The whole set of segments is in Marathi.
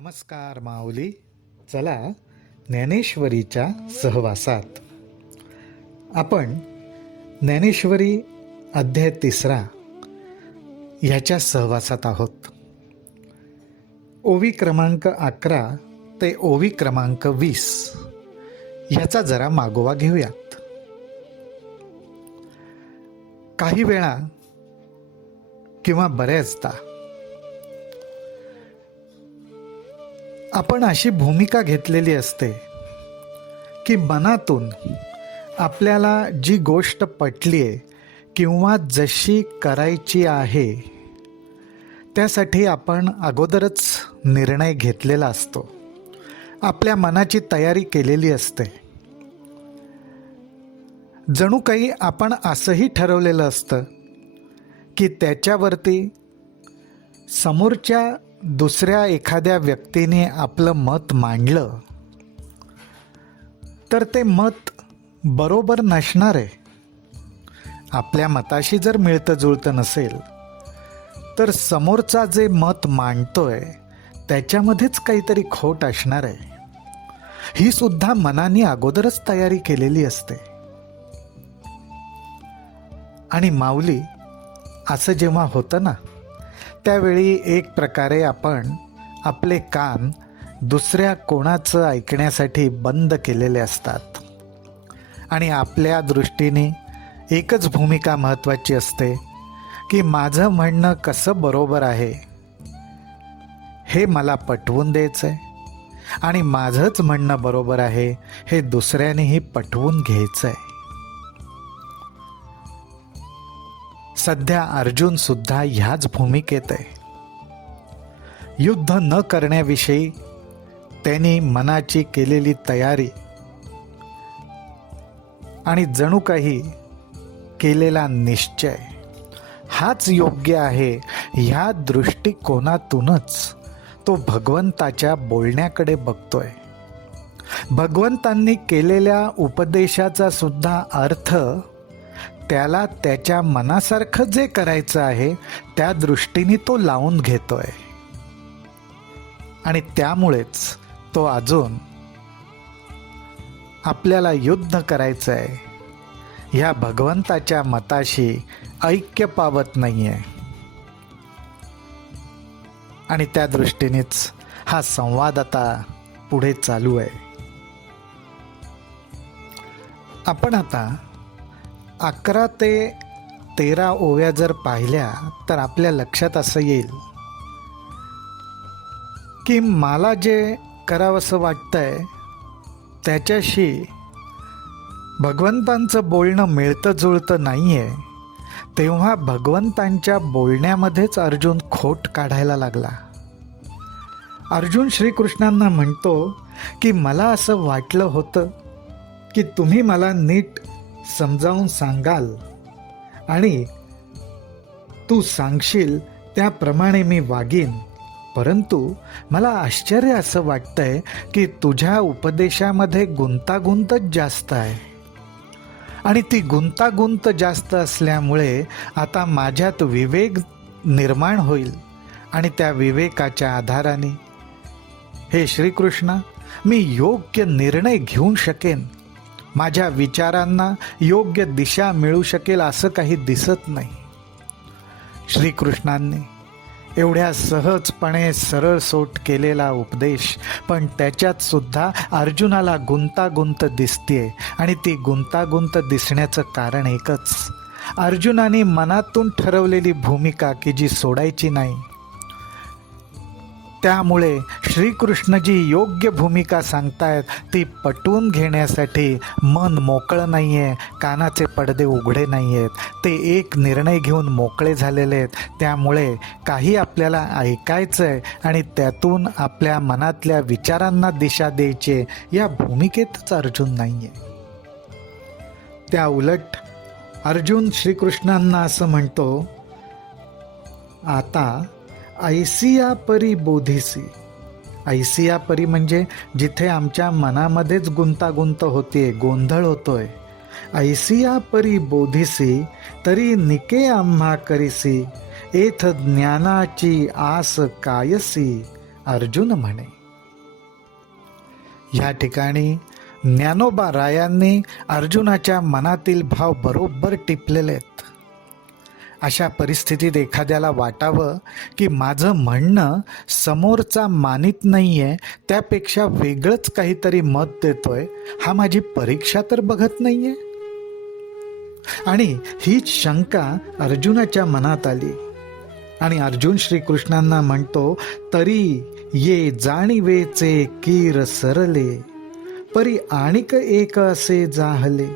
नमस्कार माऊली. चला ज्ञानेश्वरीच्या सहवासात आपण ज्ञानेश्वरी अध्याय 3 ह्याच्या सहवासात आहोत. ओवी क्रमांक 11 ते ओवी क्रमांक 20 ह्याचा जरा मागोवा घेऊयात. काही वेळा किंवा बऱ्याचदा आपण अशी भूमिका घेतलेली असते की मनातून आपल्याला जी गोष्ट पटली आहे किंवा जशी करायची आहे त्यासाठी आपण अगोदरच निर्णय घेतलेला असतो, आपल्या मनाची तयारी केलेली असते. जणू काही आपण असंही ठरवलेलं असतं की त्याच्यावरती समोरच्या दुसऱ्या एखाद्या व्यक्तीने आपलं मत मांडलं तर ते मत बरोबर नसणार आहे. आपल्या मताशी जर मिळतं जुळतं नसेल तर समोरचा जे मत मांडतोय त्याच्यामध्येच काहीतरी खोट असणार आहे. ही सुद्धा मनाने अगोदरच तयारी केलेली असते. आणि माऊली, असं जेव्हा होतं ना, त्यावेळी एक प्रकारे आपण आपले कान दुसऱ्या कोणाचं ऐकण्यासाठी बंद केलेले असतात आणि आपल्या दृष्टीने एकच भूमिका महत्त्वाची असते की माझं म्हणणं कसं बरोबर आहे हे मला पटवून द्यायचं आहे आणि माझंच म्हणणं बरोबर आहे हे दुसऱ्यानेही पटवून घ्यायचं आहे. सध्या अर्जुन सुद्धा ह्याच भूमिकेत आहे. युद्ध न करण्याविषयी त्यांनी मनाची केलेली तयारी आणि जणू काही केलेला निश्चय हाच योग्य आहे ह्या दृष्टिकोनातूनच तो भगवंताच्या बोलण्याकडे बघतोय. भगवंतांनी केलेल्या उपदेशाचा सुद्धा अर्थ त्याला त्याच्या मनासारखं जे करायचं आहे त्या दृष्टीने तो लावून घेतोय आणि त्यामुळेच तो अजून आपल्याला युद्ध करायचं आहे ह्या भगवंताच्या मताशी ऐक्य पावत नाहीये. आणि त्या दृष्टीनेच हा संवाद आता पुढे चालू आहे. आपण आता 11 ते 13 ओव्या जर पाहिल्या तर आपल्या लक्षात असं येईल की मला जे करावंसं वाटतंय त्याच्याशी भगवंतांचं बोलणं मिळतं जुळतं नाही आहे. तेव्हा भगवंतांच्या बोलण्यामध्येच अर्जुन खोट काढायला लागला. अर्जुन श्रीकृष्णांना म्हणतो की मला असं वाटलं होतं की तुम्ही मला नीट समजावून सांगाल आणि तू सांगशील त्याप्रमाणे मी वागीन, परंतु मला आश्चर्य असं वाटतंय की तुझ्या उपदेशामध्ये गुंतागुंतच जास्त आहे आणि ती गुंतागुंत जास्त असल्यामुळे आता माझ्यात विवेक निर्माण होईल आणि त्या विवेकाच्या आधाराने हे श्रीकृष्ण मी योग्य निर्णय घेऊ शकेन, माझ्या विचारांना योग्य दिशा मिळू शकेल असं काही दिसत नाही. श्रीकृष्णांनी एवढ्या सहजपणे सरळसोट केलेला उपदेश पण त्याच्यात सुद्धा अर्जुनाला गुंतागुंत दिसतेय आणि ती गुंतागुंत दिसण्याचं कारण एकच, अर्जुनाने मनातून ठरवलेली भूमिका की जी सोडायची नाही. त्यामुळे श्रीकृष्ण जी योग्य भूमिका सांगतायत ती पटवून घेण्यासाठी मन मोकळं नाही आहे, कानाचे पडदे उघडे नाही आहेत, ते एक निर्णय घेऊन मोकळे झालेले आहेत. त्यामुळे काही आपल्याला ऐकायचं आहे आणि त्यातून आपल्या मनातल्या विचारांना दिशा द्यायची या भूमिकेतच अर्जुन नाही आहे. त्या उलट अर्जुन श्रीकृष्णांना असं म्हणतो, आता ऐसिया परी बोधिसी. ऐसिया परी म्हणजे जिथे आमच्या मनामध्येच गुंतागुंत होते, गोंधळ होतोय. ऐसिया परी बोधिसी तरी निके आम्हा करिसी, एथ ज्ञानाची आस कायसी, अर्जुन म्हणे. या ठिकाणी ज्ञानोबा रायांनी अर्जुनाच्या मनातील भाव बरोबर टिपलेले आहेत. अशा परिस्थितीत एखाद्याला वाटावं की माझं म्हणणं समोरचा मानित नाहीये, त्यापेक्षा वेगळंच काहीतरी मत देतोय, हा माझी परीक्षा तर बघत नाहीये. आणि हीच शंका अर्जुनाच्या मनात आली. आणि अर्जुन श्रीकृष्णांना म्हणतो, तरी ये जाणीवेचे कीर सरले, परी आणिक एक असे जाहले,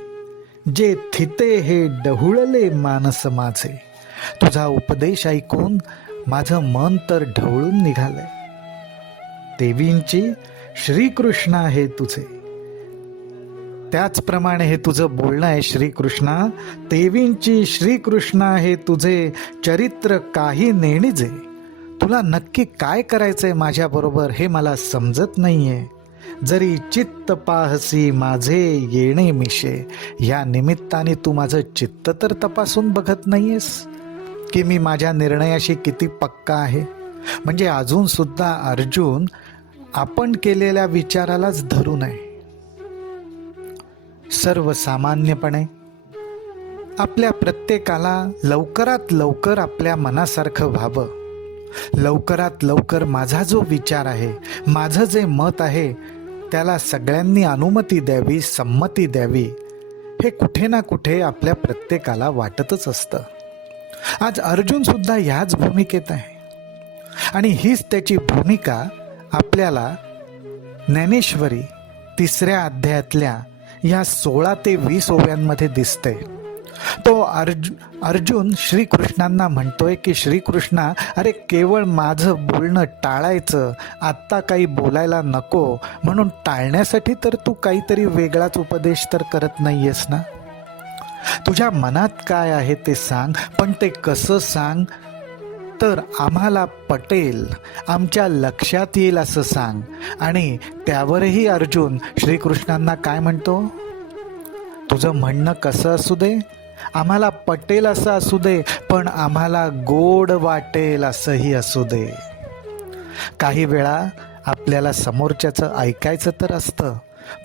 जे थिते हे डहुळले मानस माझे. तुझा उपदेश ऐकून माझं मन तर ढवळून निघालंय. देवींची श्रीकृष्ण आहे तुझे, त्याचप्रमाणे हे तुझं बोलणं आहे श्रीकृष्णा. देवींची श्रीकृष्ण आहे तुझे, चरित्र काही नेणीजे. तुला नक्की काय करायचंय माझ्याबरोबर हे मला समजत नाहीये. जरी चित्त पाहसी माझे येणे मिशे, या निमित्ताने तू माझं चित्त तर तपासून बघत नाहीयेस की मी माझ्या निर्णयाशी किती पक्का आहे. म्हणजे अजून सुद्धा अर्जुन आपण केलेल्या विचारालाच धरून आहे. सर्वसामान्यपणे आपल्या प्रत्येकाला लवकरात लवकर आपल्या मनासारखं व्हावं, लवकरात लवकर माझा जो विचार आहे, माझं जे मत आहे, त्याला सगळ्यांनी अनुमती द्यावी, संमती द्यावी, हे कुठे ना कुठे आपल्या प्रत्येकाला वाटतच असतं. आज अर्जुन सुद्धा ह्याच भूमिकेत आहे. आणि हीच त्याची भूमिका आपल्याला ज्ञानेश्वरी 3ऱ्या अध्यायातल्या या 16 ते 20 ओव्यांमध्ये दिसते. तो अर्जुन श्रीकृष्णांना म्हणतोय की श्रीकृष्णा, अरे केवळ माझं बोलणं टाळायचं, आत्ता काही बोलायला नको म्हणून टाळण्यासाठी तर तू काहीतरी वेगळाच उपदेश तर करत नाहीयेस ना. तुझ्या मनात काय आहे ते सांग, पण ते कसं सांग तर आम्हाला पटेल, आमच्या लक्षात येईल असं सांग. आणि त्यावरही अर्जुन श्रीकृष्णांना काय म्हणतो, तुझं म्हणणं कसं असू दे, आम्हाला पटेल असं असू दे, पण आम्हाला गोड वाटेल असंही असू दे. काही वेळा आपल्याला समोरच्याचं ऐकायचं तर असतं,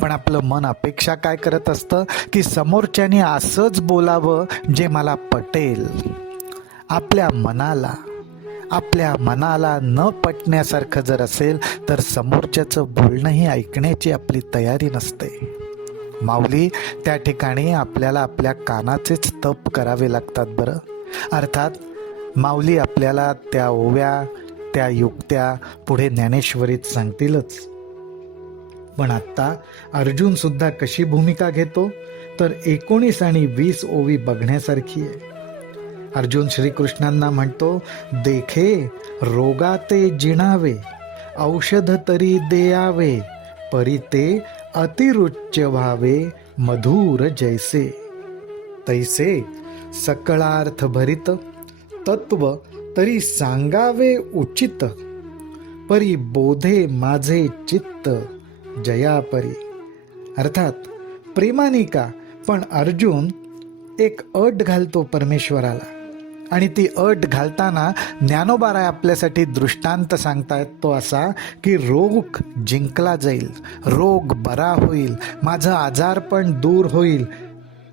पण आपलं मन अपेक्षा काय करत असतं की समोरच्याने असंच बोलावं जे मला पटेल. आपल्या मनाला न पटण्यासारखं जर असेल तर समोरच्याचं बोलणंही ऐकण्याची आपली तयारी नसते. माऊली, त्या ठिकाणी आपल्याला आपल्या कानाचेच तप करावे लागतात बरं. अर्थात माऊली आपल्याला त्या ओव्या, त्या युक्त्या पुढे ज्ञानेश्वरीत सांगतीलच. पण आत्ता अर्जुन सुद्धा कशी भूमिका घेतो तर 19 आणि 20 ओवी बघण्यासारखी आहे. अर्जुन श्रीकृष्णांना म्हणतो, देखे रोगाते जिणावे, औषध तरी देयावे, परी ते अतिरुच्य व्हावे, मधुर जैसे. तैसे सकळार्थ भरित तत्व तरी सांगावे उचित, परी बोधे माझे चित्त जयापरी. अर्थात प्रेमाने का, पण अर्जुन एक अट घालतो परमेश्वराला. आणि ती अट घालताना ज्ञानोबाराय आपल्यासाठी दृष्टांत सांगतायत तो असा की रोग जिंकला जाईल, रोग बरा होईल, माझं आजारपण दूर होईल.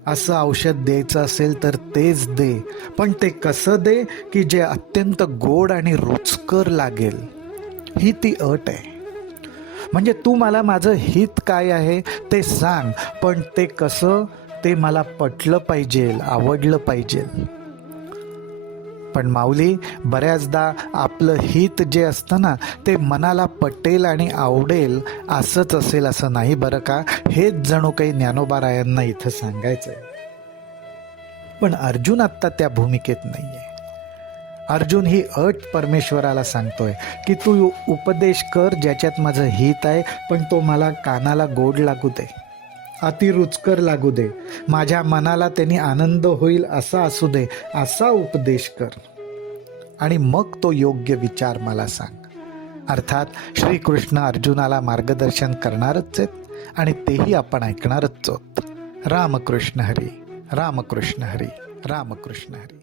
असं औषध द्यायचं असेल तर तेच दे, पण ते कसं दे की जे अत्यंत गोड आणि रुचकर लागेल. ही ती अट आहे. म्हणजे तू मला माझं हित काय आहे ते सांग, पण ते कसं, ते मला पटलं पाहिजे, आवडलं पाहिजे. पण माऊली, बऱ्याचदा आपलं हित जे असतं ना ते मनाला पटेल आणि आवडेल असंच असेल असं नाही बरं का. हेच जणू काही ज्ञानोबारायांना इथं सांगायचं आहे. पण अर्जुन आत्ता त्या भूमिकेत नाहीये. अर्जुन ही अट परमेश्वराला सांगतोय की तू उपदेश कर ज्याच्यात माझं हित आहे, पण तो मला कानाला गोड लागू दे, अतिरुचकर लागू दे, माझ्या मनाला त्यांनी आनंद होईल असा असू दे, असा उपदेश कर. आणि मग तो योग्य विचार मला सांग. अर्थात श्रीकृष्ण अर्जुनाला मार्गदर्शन करणारच आहेत आणि तेही आपण ऐकणारच आहोत. रामकृष्ण हरी, रामकृष्ण हरी, रामकृष्ण हरी.